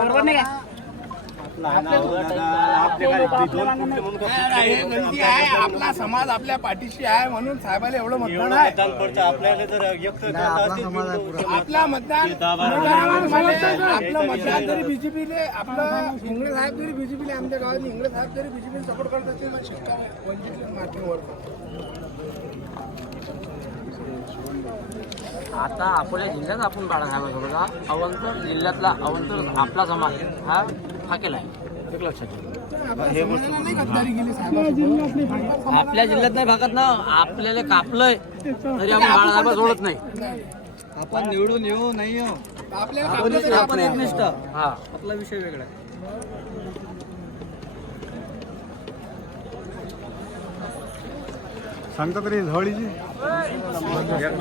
बरोबर नाही का? आपला समाज आपल्या पाठीशी आहे म्हणून साहेबाला एवढं मतदान आहे. आपला मतदान आपलं मतदान जरी बीजेपीले आपलं इंगळे साहेब जरी बीजेपीले आमच्या गावात इंगळे साहेब जरी बीजेपीला सपोर्ट करत असतील तर शिक्का वंचित मार्केटवर. आता अकोला जिल्ह्यात आपण बाळासाहेबांसोबत अवंतर जिल्ह्यातला अवंतर आपला समाज हा फाकेला आहे. एक लक्षात आपल्या जिल्ह्यात नाही भागत ना. आपल्याला कापलंय तरी आपण बाळासाहेब सोडत नाही. आपण निवडून येऊ नाही येऊ आपण एकनिष्ठ. हा आपला विषय वेगळा आहे. सांगता तरी झवळीची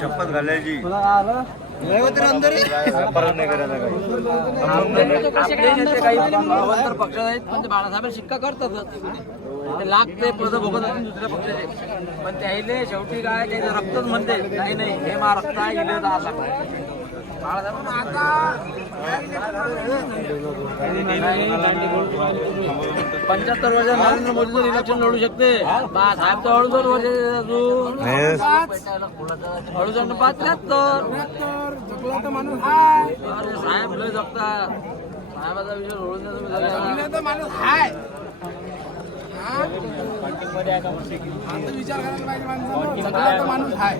शपथ घालायची अवंतर पक्ष आहेत पण ते बाळासाहेब शिक्का करतात. ते लागते पद भोगत असतील दुसऱ्या पक्षाचे पण त्याहिले शेवटी काय काही रक्तच म्हणते नाही नाही हे मा रक्त आहे इले दास आहे. बाळासाहेब आता 75 वर्ष नरेंद्र मोदीचं इलेक्शन लढू शकते. साहेब तर 2.5 वर्ष अजून 73 माणूस आहे. अरे साहेब लय जगतात. साहेबाचा विषय सोडून माणूस आहे. विचार करायला पाहिजे माणसानं. सगळा माणूस आहे.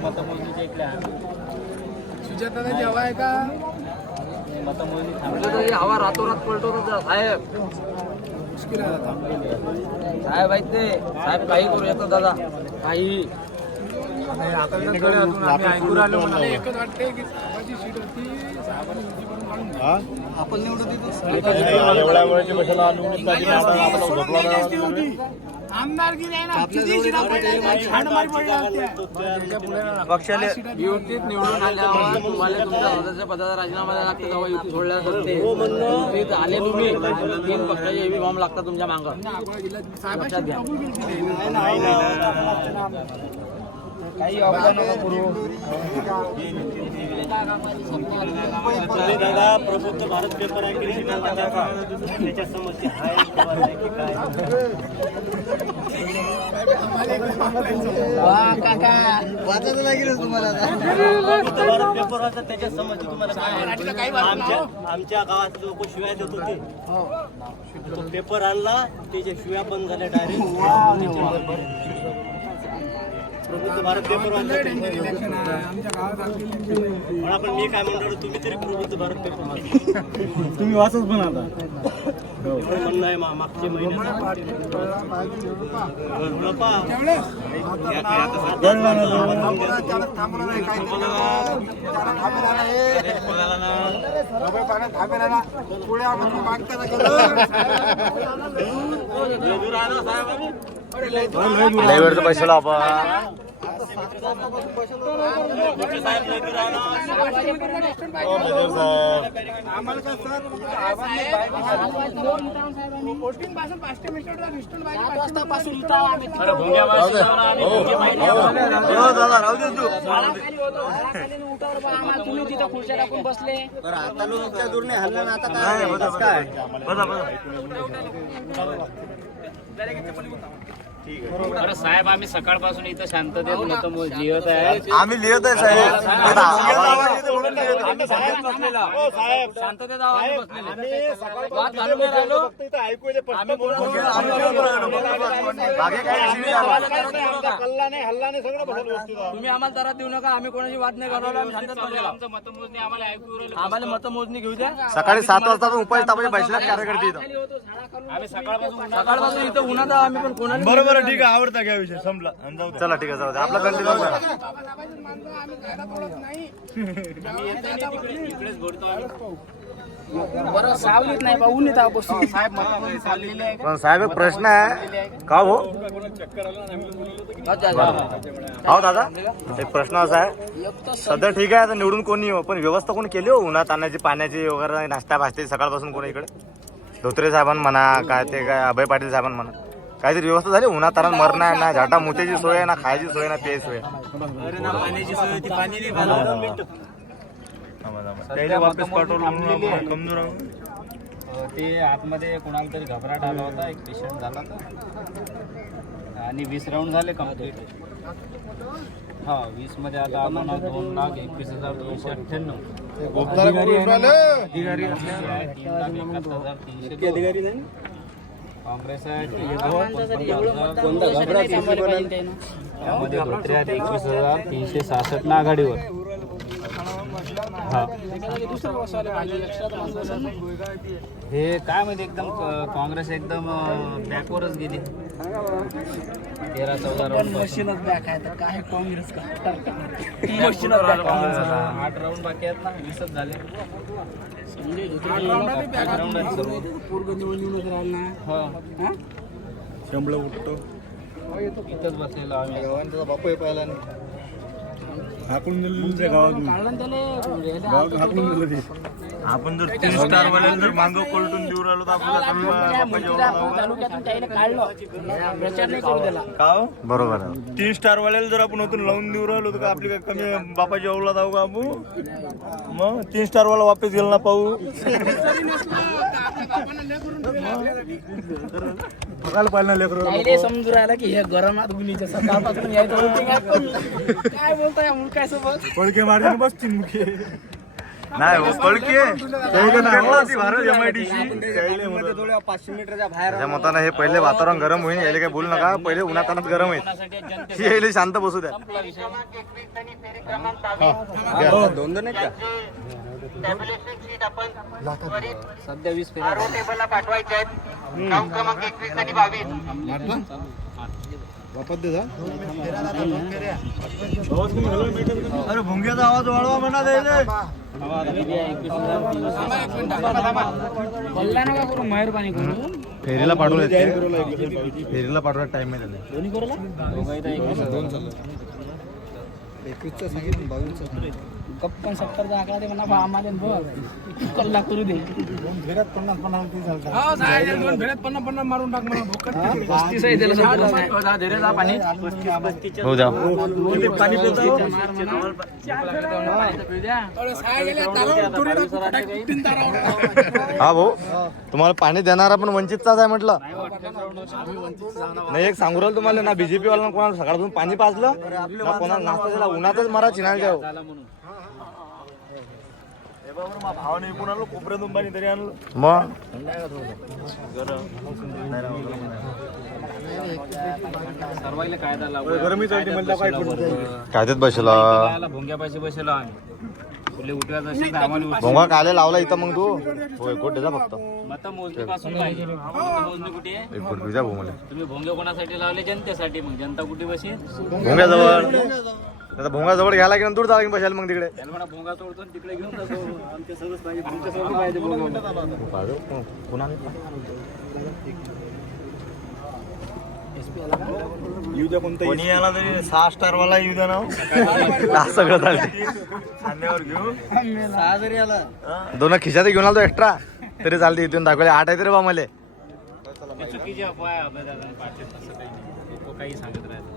सुजाताची हवा आहे का? हवा रातोरात पलटो साहेब. मुश्किल आहे आता. साहेब आहेत ते साहेब काही करू शकतात दादा काही. ऐकू राहिलो मला एकच वाटते की साहेबाची सीट होती साहेबांनी युती करून काढून दिली. आपण निवडून आमदारकी नाही ना. पक्षाने युतीत निवडून आल्यावर तुम्हाला तुमच्या सदस्य पदाचा राजीनामा द्यावा लागतो. तेव्हा युती सोडल्या जाते. युतीत आले तुम्ही 3 पक्षाचे एबी फॉर्म लागतात तुमच्या मागं. लक्षात घ्या. काही दादा प्रबुद्ध भारत पेपर आहे की त्याच्या समस्या आहे वाचायला लागेल तुम्हाला. भारत पेपर वाचा त्याच्या समस्या तुम्हाला काय. आमच्या गावात लोक शिव्या देत होते. तो पेपर आणला त्याच्या शिव्या बंद झाल्या डायरेक्ट. प्रबुद्ध भारत पेपर वाचा. पण मी काय म्हणतो तुम्ही तरी प्रबुद्ध भारत पेपर वाचा. तुम्ही वाचच पण आता म्हणणं आहे मागच्या महिन्यात पैसे लावा. तुम्ही तिथं खुर्च्या टाकून बसले. आता लोक दूर नाही हल्ला ना. आता काय बरं साहेब आम्ही सकाळपासून इथं शांततेत मत लिहत आहे. आम्ही लिहित आहे साहेब. शांततेत आम्ही बसलेले. वाद घालून नाही राहिलो. आम्ही तुम्ही आम्हाला त्रास देऊ नका. आम्ही कोणाची वाद नाही घालवला. आम्ही शांततेत बसलेलो. आमचं मतमोजणी आम्हाला ऐकू राहिलं. आम्हाला मतमोजणी घेऊ द्या. सकाळी 7 वाजता उपाय तापाचे बैठक कार्यकर्ते इथं. आम्ही सकाळपासून इथं उन्हात आम्ही पण कोणाला बरोबर ठीक आहे. आवडता घ्या विषय संपला. चला ठीक आहे जाऊ दे. आपला कंटिन्यू करा. इकडेच बोलतो आम्ही. बरं सावलीत नाही बा ऊन येतं बसून. साहेब मतमोजणी चाललेली आहे. पण साहेब एक प्रश्न आहे का हो. हो दादा एक प्रश्न असा आहे. सध्या ठीक आहे आता निवडून कोणी हो पण व्यवस्था कोणी केली हो. उन्हात आणण्याची पाण्याची वगैरे नाश्ता भाजते सकाळपासून कोणी इकडे. धोत्रे साहेबांना म्हणा काय ते काय अभय पाटील साहेबांना म्हणा काहीतरी व्यवस्था झाली. उन्हात तारात मरण आहे ना. झाटा मुत्याची सोय आहे ना. खायची सोय ना. प्यायची सोय. पाण्याची सोय होती. पाणी नाही वापस पाठवलं ते आतमध्ये कोणाला तरी घबराट आला होता, एक पेशंट झाला होता आणि 20 राऊंड झाले कम्प्लीट. हा 20 मध्ये आता आपण 2,21,298. अधिकारी काँग्रेस आहे त्यामध्ये धोत्रे आहेत 21,366 ना आघाडीवर. हा हे काय माहिती एकदम काँग्रेस एकदम बॅकवरच गेली. 13-14 राऊंड मशीनच बॅक आहे तर काय काँग्रेस का 8 राऊंड बाकी आहेत ना, 20च झाले. इथंच बसलेलो आम्ही. बापू पाहिला आपण जर 3 स्टार वाल्याला जर मांग पलटून देऊ राहिलो तर आपल्याला बरोबर आहे. 3 स्टार वाल्याला जर आपण होतून लावून देऊ राहिलो तर आपली काय कमी बापाची अवलाद आहो का आपण? मग 3 स्टार वाला वापस गेला ना पाहू बघायला पाहिलं ना लेकरं. समजून राहिला की हे गरमात गुन्हेच्या सकाळपासून यायचं waiting आहे पण काय बोलताय मुलगा सोबत पडके मारते बसतील मुखे नाही हो, पडके त्याच्या मतानं हे पहिले वातावरण गरम होईल. यायला काही बोलू नका, पहिले उन्हातानात गरम होईल. यायला शांत बसू द्या. दोन आहेत का सध्या 20 फेऱ्या पाठवायचे आहेत. क्रमांक 21 आणि 22 वापस दे अरे भुंग्याचा आवाज वाढवा म्हणा मेहरबानी करून फेरीला पाठवलं येते. फेरीला पाठवायला टाइम आहे त्याला. 21चा सांगितलं 22चा गप्पन 70चा आकडा दे म्हणा आम्हाला बघ कल्ला करू दे. फेऱ्यात 50-50 मारून टाक मला भोकट. 35 आहे त्याला धीरे जा पाणी हो जा पाणी हा भाऊ तुम्हाला पाणी देणारा पण वंचितचाच आहे म्हटलं. नाही एक सांगू राहिलो तुम्हाला ना बीजेपी वाला कोणाला सकाळपासून पाणी पाजलं ना कोणाला नाश्ता दिला. उन्हातच मारा चिनायला भाव नाही कोणाला कोपऱ्यातून पाणी तरी आणलं मग सर्वांना कायदा लागू गरमी कायद्यात बसला भोंग्या पाशी बसलो आम्ही. फुले उठवायचं असेल तर आम्हाला भोंगा काले लावला इथं मग तू होय कोट द्या फक्त मत मोजणी पासून पाहिजे. मोजणी कुठे आहे? एक फुट तुझ्या भोंगले तुम्ही भोंगे कोणासाठी लावले? जनतेसाठी. मग जनता कुठे बशी? भोंग्याजवळ आता भोंगाजवळ घ्यायला की दूर जायला बसायला मग तिकडे त्याला म्हणा भोंगा तोडतो आणि तिकडे घेऊन जातो. आमच्या सगळंच पाहिजे, तुमच्या सगळं पाहिजे भोंगा. पुन्हा कोणी याला तरी 6 स्टार वाला येऊ द्या ना सगळं खांद्यावर घेऊन 6 जरी आला 2 खिशात घेऊन आलो एक्स्ट्रा तरी चालते. इथून दाखवले 8 आहे तरी बा मला. चुकीचे अफवा आहे अभयदादा पाटील. तसं काही नाही, तो काही सांगत राहतो.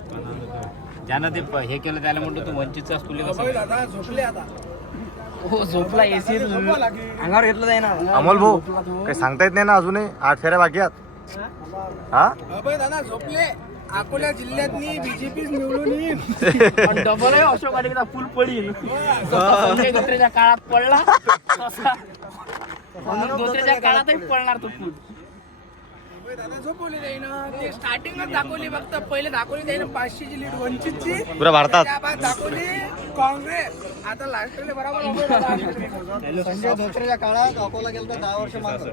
ज्यानं ते हे केलं त्याला म्हणतो तू वंचितचा तुले कसं झोपले आता. हो झोपला एसी अंगावर घेतलं जाई ना. अमोल भाऊ काही सांगता येत नाही ना अजूनही 8 फेऱ्या बाकी आहेत. हा अभय दादा झोपले. अकोला जिल्ह्यातनी बीजेपी निवडून येईल. डबल आहे अशोक वाटिकेचा फुल पडील. संजय धोत्रेच्या काळात पडला तसा धोत्रेच्या काळातही पडणार तो फुल. अभय दादा झोपवले जाईन. ते स्टार्टिंगच दाखवली फक्त. पहिले दाखवली जाईन 500ची लीड वंचितची. पुऱ्या भारतात त्याबाद दाखवली काँग्रेस. आता लास्टला बरोबर संजय धोत्रेच्या काळात अकोला गेलं 10 वर्ष मागं.